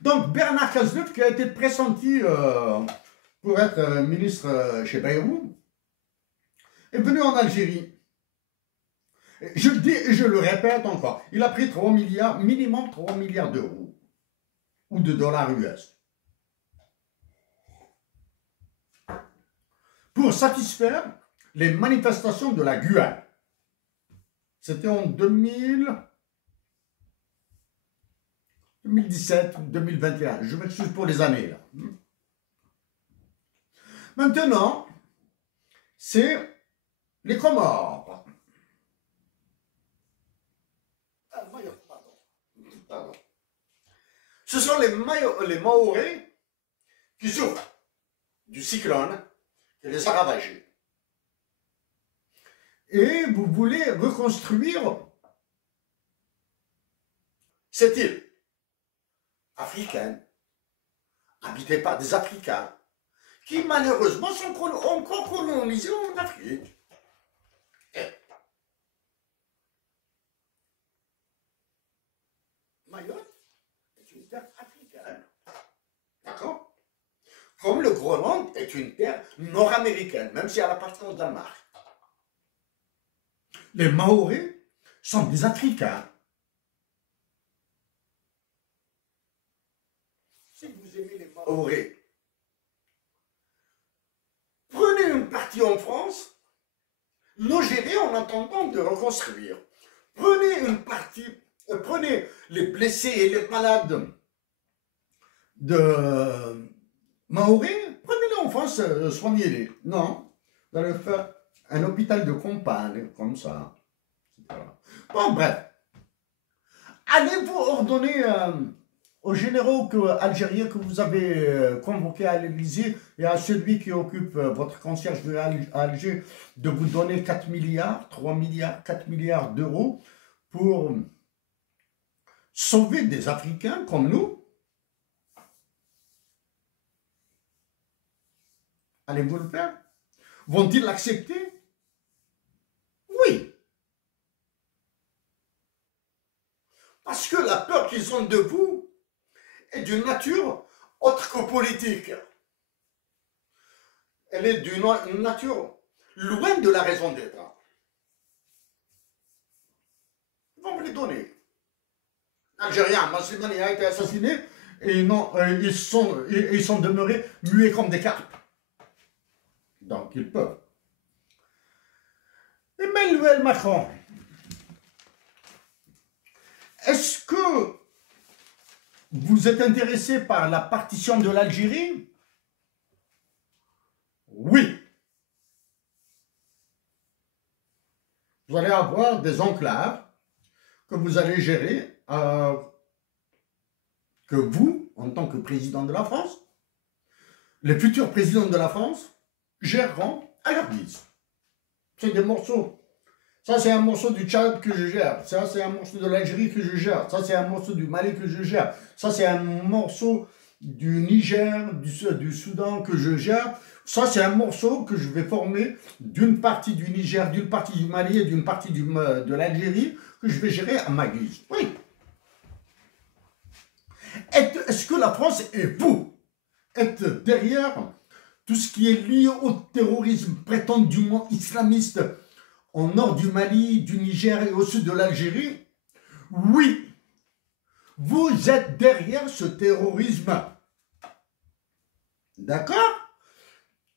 Donc Bernard Cazeneuve, qui a été pressenti pour être ministre chez Bayrou, est venu en Algérie. Je le dis et je le répète encore, il a pris 3 milliards, minimum 3 milliards d'euros ou de dollars US pour satisfaire les manifestations de la Guyane. C'était en 2017 ou 2021, je m'excuse pour les années là. Maintenant, c'est les Comores. Pardon. Ce sont les Mahorais qui souffrent du cyclone qui les a ravagés. Et vous voulez reconstruire cette île africaine, habitée par des Africains, qui malheureusement sont encore colonisés en Afrique. Mayotte est une terre africaine. D'accord? Comme le Groenland est une terre nord-américaine, même si elle appartient au Danemark. Les Maoris sont des Africains. Si vous aimez les Maoris, prenez une partie en France, logez-les en attendant de reconstruire. Prenez une partie, prenez les blessés et les malades de Maoris, prenez-les en France, soignez-les. Non, vous allez faire un hôpital de campagne, comme ça. Bon, bref. Allez-vous ordonner aux généraux algériens que vous avez convoqués à l'Élysée et à celui qui occupe votre concierge à Alger de vous donner 4 milliards, 3 milliards, 4 milliards d'euros pour sauver des Africains comme nous? Allez-vous le faire? Vont-ils l'accepter? Oui. Parce que la peur qu'ils ont de vous est d'une nature autre que politique. Elle est d'une nature loin de la raison d'être. Ils vont me les donner. L'Algérien, Massimani a été assassiné et non, ils sont demeurés muets comme des carpes. Donc ils peuvent. Emmanuel Macron, est-ce que vous êtes intéressé par la partition de l'Algérie? Oui. Vous allez avoir des enclaves que vous allez gérer, que vous, en tant que président de la France, les futurs présidents de la France, géreront à leur guise. C'est des morceaux. Ça, c'est un morceau du Tchad que je gère. Ça, c'est un morceau de l'Algérie que je gère. Ça, c'est un morceau du Mali que je gère. Ça, c'est un morceau du Niger, du Soudan que je gère. Ça, c'est un morceau que je vais former d'une partie du Niger, d'une partie du Mali et d'une partie de l'Algérie que je vais gérer à ma guise. Oui. Est-ce que la France et vous êtes derrière tout ce qui est lié au terrorisme prétendument islamiste au nord du Mali, du Niger et au sud de l'Algérie? Oui, vous êtes derrière ce terrorisme. D'accord?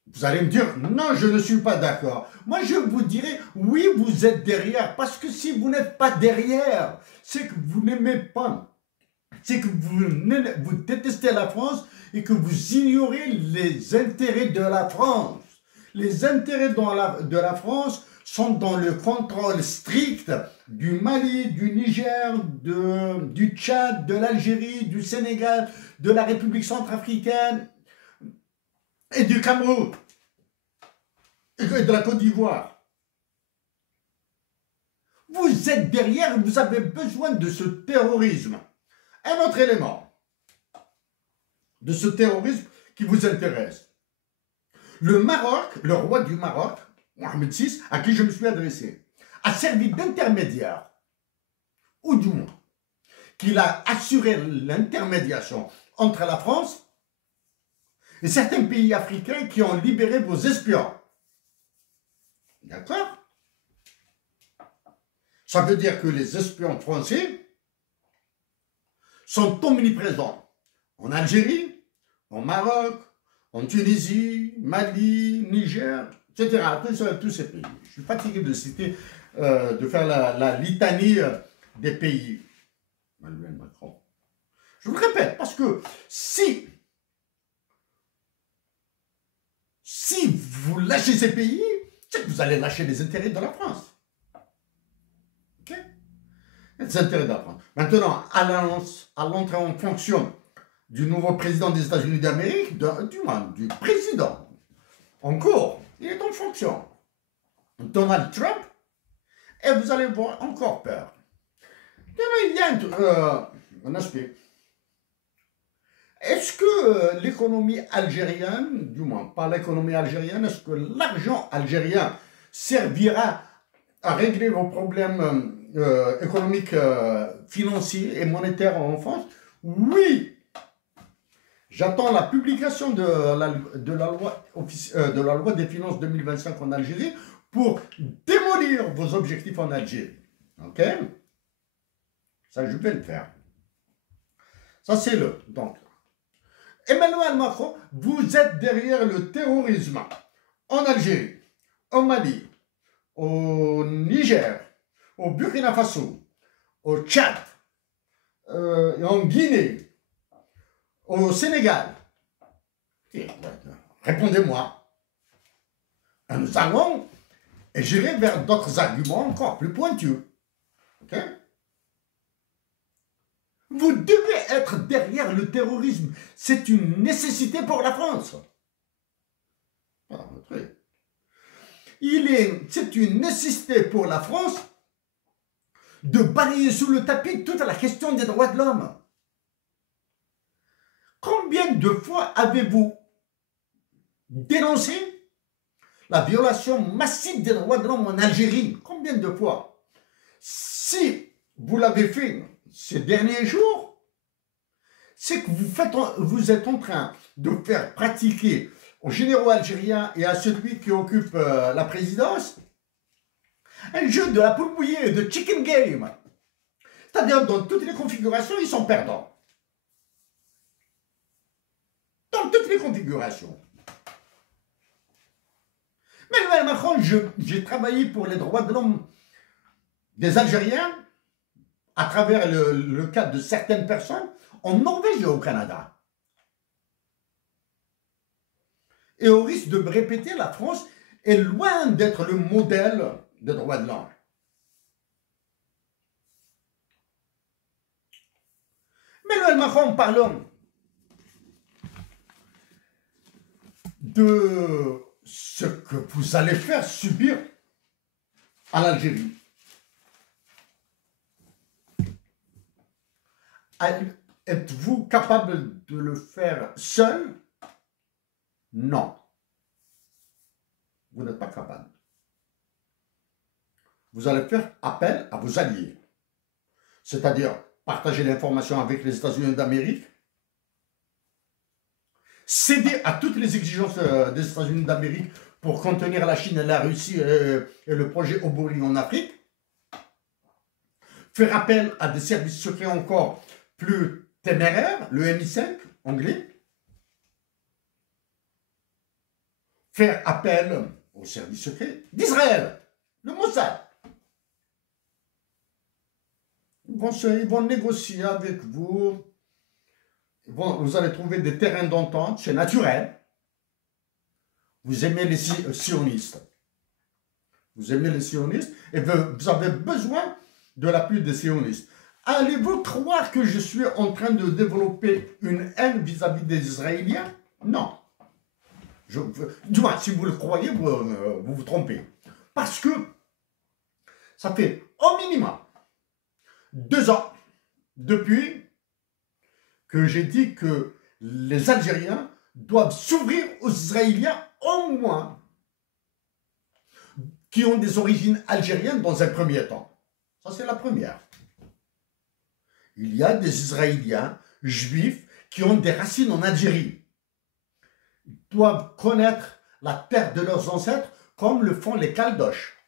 Vous allez me dire, non, je ne suis pas d'accord. Moi, je vous dirai, oui, vous êtes derrière. Parce que si vous n'êtes pas derrière, c'est que vous n'aimez pas. C'est que vous détestez la France et que vous ignorez les intérêts de la France. Les intérêts de la France sont dans le contrôle strict du Mali, du Niger, du Tchad, de l'Algérie, du Sénégal, de la République centrafricaine et du Cameroun et de la Côte d'Ivoire. Vous êtes derrière, vous avez besoin de ce terrorisme. Un autre élément de ce terrorisme qui vous intéresse. Le Maroc, le roi du Maroc, Mohamed VI, à qui je me suis adressé, a servi d'intermédiaire, ou du moins, qu'il a assuré l'intermédiation entre la France et certains pays africains qui ont libéré vos espions. D'accord? Ça veut dire que les espions français sont omniprésents en Algérie, au Maroc, en Tunisie, Mali, Niger, etc. Tous ces pays. Je suis fatigué de citer, de faire la litanie des pays. Emmanuel Macron. Je vous le répète, parce que si vous lâchez ces pays, c'est que vous allez lâcher les intérêts de la France. Ok? Les intérêts de la France. Maintenant, à l'entrée en fonction du nouveau président des États-Unis d'Amérique, du président en cours, il est en fonction. Donald Trump, et vous allez voir encore peur. Il y a un aspect. Est-ce que l'économie algérienne, du moins pas l'économie algérienne, est-ce que l'argent algérien servira à régler vos problèmes économiques, financiers et monétaires en France? Oui. J'attends la publication de la loi des finances 2025 en Algérie pour démolir vos objectifs en Algérie. Ok? Ça, je vais le faire. Ça, c'est le. Donc, Emmanuel Macron, vous êtes derrière le terrorisme en Algérie, au Mali, au Niger, au Burkina Faso, au Tchad, en Guinée, au Sénégal. Répondez-moi. Nous allons gérer vers d'autres arguments encore plus pointus. Ok? Vous devez être derrière le terrorisme. C'est une nécessité pour la France. C'est une nécessité pour la France de balayer sous le tapis toute la question des droits de l'homme. Combien de fois avez-vous dénoncé la violation massive des droits de l'homme en Algérie? Combien de fois? Si vous l'avez fait ces derniers jours, c'est que vous êtes en train de faire pratiquer aux généraux algériens et à celui qui occupe la présidence un jeu de la poule bouillée, de chicken game. C'est-à-dire dans toutes les configurations, ils sont perdants. Dans toutes les configurations. Mais Emmanuel Macron, j'ai travaillé pour les droits de l'homme des Algériens à travers le cas de certaines personnes en Norvège et au Canada. Et au risque de me répéter, la France est loin d'être le modèle des droits de l'homme. Mais Emmanuel Macron, parlons de ce que vous allez faire subir à l'Algérie. Êtes-vous capable de le faire seul? Non. Vous n'êtes pas capable. Vous allez faire appel à vos alliés. C'est-à-dire partager l'information avec les États-Unis d'Amérique, céder à toutes les exigences des États-Unis d'Amérique pour contenir la Chine et la Russie et le projet Obori en Afrique, faire appel à des services secrets encore plus téméraires, le MI5 anglais, faire appel aux services secrets d'Israël, le Mossad. Ils vont négocier avec vous. Vous allez trouver des terrains d'entente, c'est naturel. Vous aimez les sionistes. Vous aimez les sionistes et vous avez besoin de l'appui des sionistes. Allez-vous croire que je suis en train de développer une haine vis-à-vis des Israéliens? Non. Du moins, si vous le croyez, vous vous trompez. Parce que ça fait au minimum 2 ans depuis que j'ai dit que les Algériens doivent s'ouvrir aux Israéliens au moins qui ont des origines algériennes dans un premier temps. Ça, c'est la première. Il y a des Israéliens juifs qui ont des racines en Algérie doivent connaître la terre de leurs ancêtres comme le font les Caldoches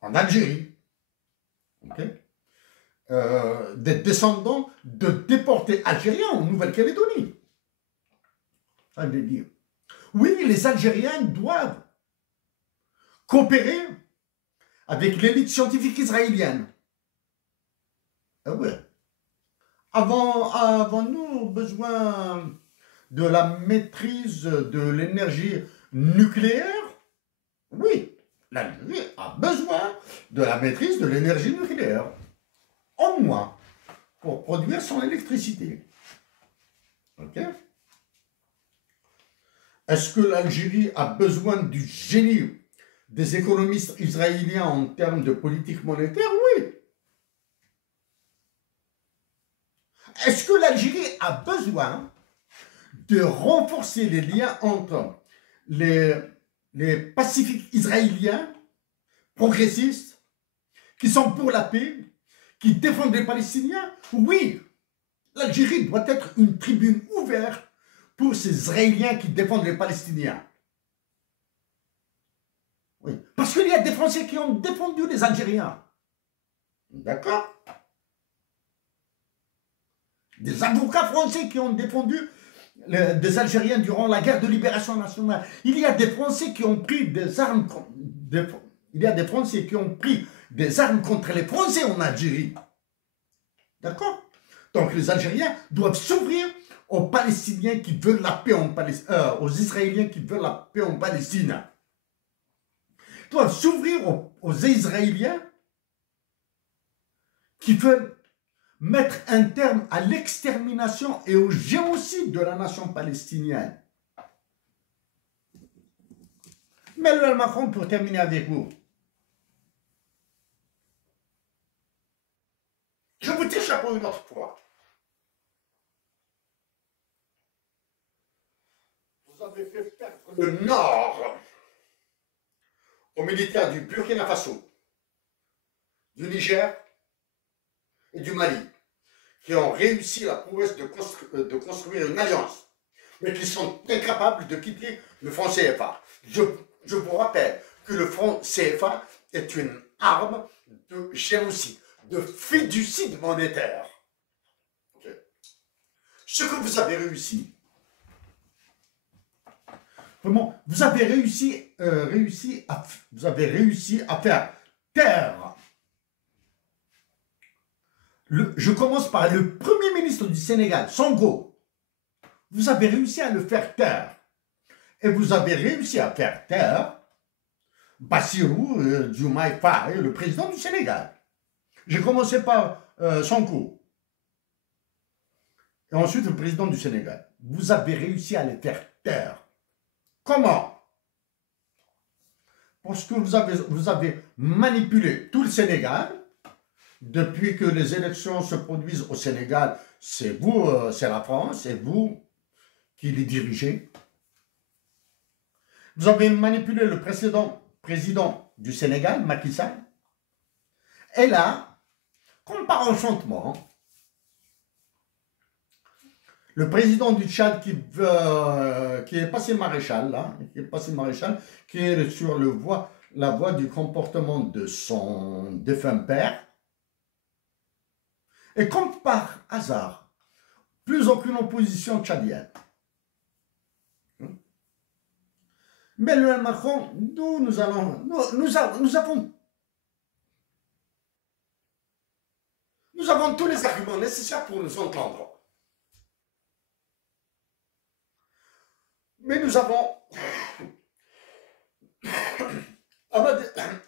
en Algérie. Okay? Des descendants de déportés algériens en Nouvelle-Calédonie. Ça veut dire, oui, les Algériens doivent coopérer avec l'élite scientifique israélienne. Ah ouais. Avons-nous besoin de la maîtrise de l'énergie nucléaire? Oui, l'Algérie a besoin de la maîtrise de l'énergie nucléaire, au moins, pour produire son électricité. Ok? Est-ce que l'Algérie a besoin du génie des économistes israéliens en termes de politique monétaire? Oui. Est-ce que l'Algérie a besoin de renforcer les liens entre les pacifiques israéliens progressistes qui sont pour la paix, qui défendent les Palestiniens? Oui, l'Algérie doit être une tribune ouverte pour ces Israéliens qui défendent les Palestiniens. Oui, parce qu'il y a des Français qui ont défendu les Algériens. D'accord? Des avocats français qui ont défendu des Algériens durant la guerre de libération nationale. Il y a des Français qui ont pris des armes, il y a des Français qui ont pris des armes contre les Français en Algérie. D'accord? Donc les Algériens doivent s'ouvrir aux Palestiniens qui veulent la paix en Palestine, aux Israéliens qui veulent la paix en Palestine. Ils doivent s'ouvrir aux Israéliens qui veulent mettre un terme à l'extermination et au génocide de la nation palestinienne. Mais Emmanuel Macron, pour terminer avec vous, je vous tire chapeau une autre fois. Vous avez fait perdre le nord aux militaires du Burkina Faso, du Niger et du Mali, qui ont réussi la prouesse de construire une alliance, mais qui sont incapables de quitter le franc CFA. Je vous rappelle que le franc CFA est une arme de génocide, de fiducide monétaire. Okay. Ce que vous avez réussi, vraiment, vous avez réussi à faire taire. Je commence par le Premier ministre du Sénégal, Sonko. Vous avez réussi à le faire taire. Et vous avez réussi à faire taire Bassirou Diomaye Faye, le président du Sénégal. J'ai commencé par Sonko. Et ensuite le président du Sénégal. Vous avez réussi à les faire taire. Comment? Parce que vous avez manipulé tout le Sénégal. Depuis que les élections se produisent au Sénégal, c'est vous, c'est la France, c'est vous qui les dirigez. Vous avez manipulé le précédent président du Sénégal, Macky Sall. Et là, comme par enchantement, le président du Tchad qui est passé maréchal, là, qui est sur la voie du comportement de son défunt père, et comme par hasard, plus aucune opposition tchadienne. Mais Emmanuel Macron, nous avons tous les arguments nécessaires pour nous entendre. Mais nous avons,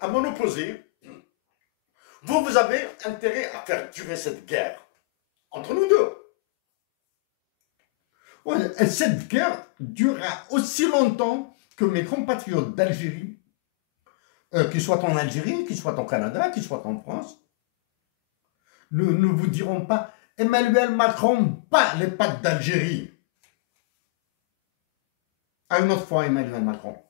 à mon opposé, vous avez intérêt à faire durer cette guerre entre nous deux. Ouais, et cette guerre durera aussi longtemps que mes compatriotes d'Algérie, qu'ils soient en Algérie, qu'ils soient au Canada, qu'ils soient en France, ne vous diront pas « Emmanuel Macron bat les pattes d'Algérie ». À une autre fois, Emmanuel Macron.